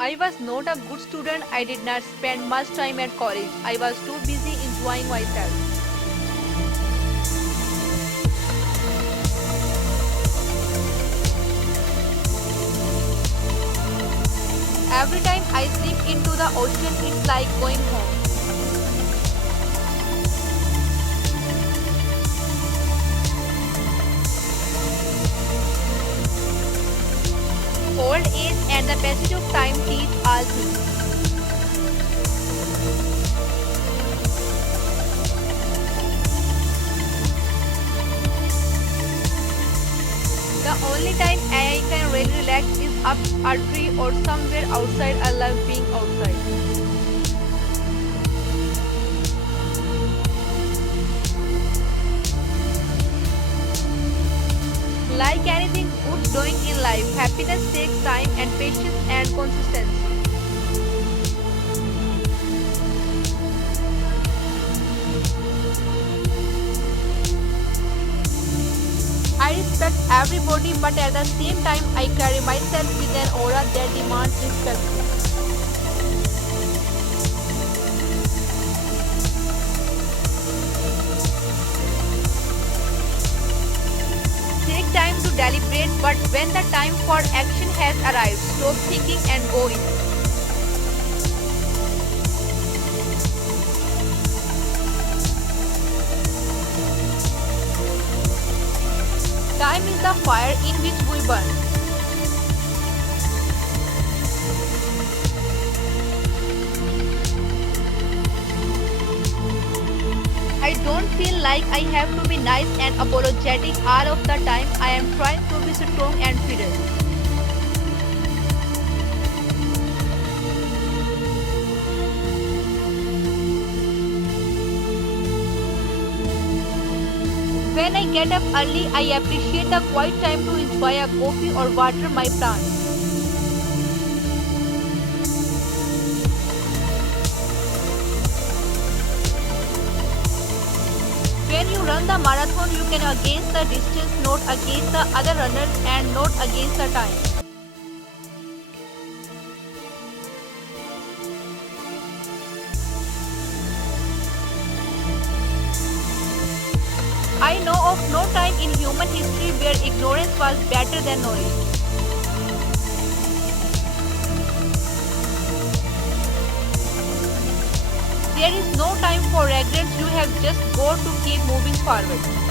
I was not a good student. I did not spend much time at college. I was too busy enjoying myself. Every time I slip into the ocean, it's like going home. Old age and the passage of time teach all things. The only time I can really relax is up a tree or somewhere outside. I love being outside. Like anything good doing in life, happiness takes time and patience and consistency. I respect everybody, but at the same time, I carry myself with an aura that demands respect. Take time to deliberate, but when the time for action has arrived, stop thinking and go in. Time is the fire in which we burn. I don't feel like I have to be nice and apologetic all of the time. I am trying to be strong and fierce. When I get up early, I appreciate the quiet time to enjoy a coffee or water my plants. When you run the marathon, you can against the distance, not against the other runners, and not against the time. I know of no time in human history where ignorance was better than knowledge. There is no time for regrets, you have just got to keep moving forward.